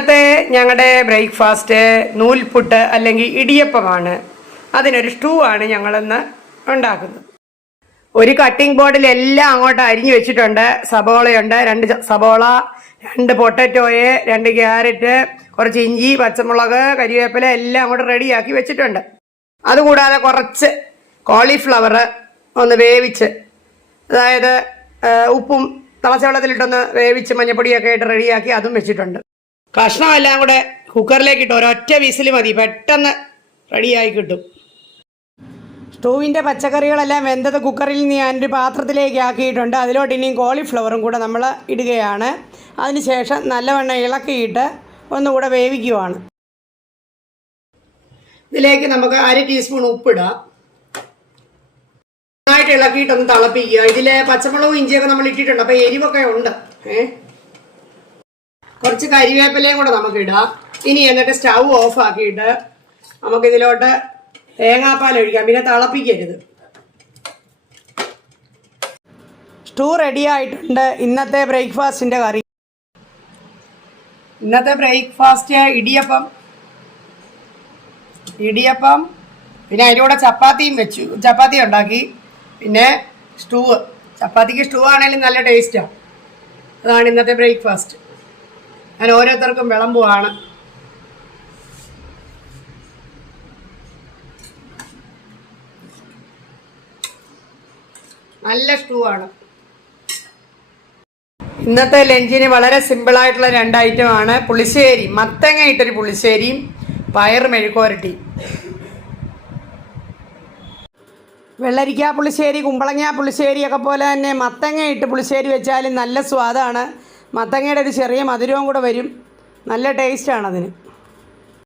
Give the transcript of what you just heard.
ഇന്നത്തെ ഞങ്ങളുടെ ബ്രേക്ക്ഫാസ്റ്റ് നൂൽപുട്ട് അല്ലെങ്കിൽ ഇടിയപ്പമാണ്. അതിനൊരു സ്റ്റൂ ആണ് ഞങ്ങളിന്ന് ഉണ്ടാക്കുന്നത്. ഒരു കട്ടിംഗ് ബോർഡിൽ എല്ലാം അങ്ങോട്ട് അരിഞ്ഞു വെച്ചിട്ടുണ്ട്. സബോളയുണ്ട്, 2 സബോള, 2 പൊട്ടറ്റോയെ, 2 ക്യാരറ്റ്, കുറച്ച് ഇഞ്ചി, പച്ചമുളക്, കരിവേപ്പില എല്ലാം അങ്ങോട്ട് റെഡിയാക്കി വെച്ചിട്ടുണ്ട്. അതുകൂടാതെ കുറച്ച് കോളിഫ്ലവർ ഒന്ന് വേവിച്ച്, അതായത് ഉപ്പും തിളച്ച വെള്ളത്തിലിട്ടൊന്ന് വേവിച്ച് മഞ്ഞപ്പൊടിയൊക്കെ ഇട്ട് റെഡിയാക്കി അതും വെച്ചിട്ടുണ്ട്. കഷ്ണമെല്ലാം കൂടെ കുക്കറിലേക്ക് ഇട്ട് ഒരൊറ്റ വിസിൽ മതി, പെട്ടെന്ന് റെഡിയായി കിട്ടും. സ്റ്റൂവിൻ്റെ പച്ചക്കറികളെല്ലാം വെന്തത് കുക്കറിൽ നിന്ന് ഞാനൊരു പാത്രത്തിലേക്ക് ആക്കിയിട്ടുണ്ട്. അതിലോട്ട് ഇനിയും കോളിഫ്ലവറും കൂടെ നമ്മൾ ഇടുകയാണ്. അതിനുശേഷം നല്ലവണ്ണം ഇളക്കിയിട്ട് ഒന്നുകൂടെ വേവിക്കുവാണ്. ഇതിലേക്ക് നമുക്ക് 1/2 ടീസ്പൂൺ ഉപ്പിടാം. നന്നായിട്ട് ഇളക്കിയിട്ടൊന്ന് തിളപ്പിക്കുക. ഇതിൽ പച്ചമുളകും ഇഞ്ചിയൊക്കെ നമ്മൾ ഇട്ടിട്ടുണ്ട്, അപ്പോൾ എരിവൊക്കെ ഉണ്ട്. കുറച്ച് കരിവേപ്പിലയും കൂടെ നമുക്ക് ഇടാം. ഇനി എന്നിട്ട് സ്റ്റൗ ഓഫ് ആക്കിയിട്ട് നമുക്കിതിലോട്ട് തേങ്ങാപ്പാൽ ഒഴിക്കാം. പിന്നെ തിളപ്പിക്കരുത്. സ്റ്റൂ റെഡി ആയിട്ടുണ്ട്. ഇന്നത്തെ ബ്രേക്ക്ഫാസ്റ്റിൻ്റെ കറി. ഇന്നത്തെ ബ്രേക്ക്ഫാസ്റ്റ് ഇടിയപ്പം പിന്നെ അതിൻ്റെ കൂടെ ചപ്പാത്തി ഉണ്ടാക്കി. പിന്നെ ചപ്പാത്തിക്ക് സ്റ്റൂ ആണെങ്കിലും നല്ല ടേസ്റ്റാണ്. അതാണ് ഇന്നത്തെ ബ്രേക്ക്ഫാസ്റ്റ്. ഞാൻ ഓരോരുത്തർക്കും വിളമ്പുവാണ്. നല്ല സ്റ്റൂ ആണ്. ഇന്നത്തെ ലഞ്ചിന് വളരെ സിമ്പിളായിട്ടുള്ള 2 ഐറ്റമാണ്. പുളിശ്ശേരി, മത്തങ്ങ ഇട്ടൊരു പുളിശ്ശേരിയും പയർ മെഴുക്കുവരട്ടി. വെള്ളരിക്ക പുളിശ്ശേരി, കുമ്പളങ്ങ പുളിശ്ശേരിയൊക്കെ പോലെ തന്നെ മത്തങ്ങ ഇട്ട് പുളിശ്ശേരി വെച്ചാലും നല്ല സ്വാദാണ്. മത്തങ്ങയുടെ ഒരു ചെറിയ മധുരവും കൂടെ വരും. നല്ല ടേസ്റ്റാണ് അതിന്.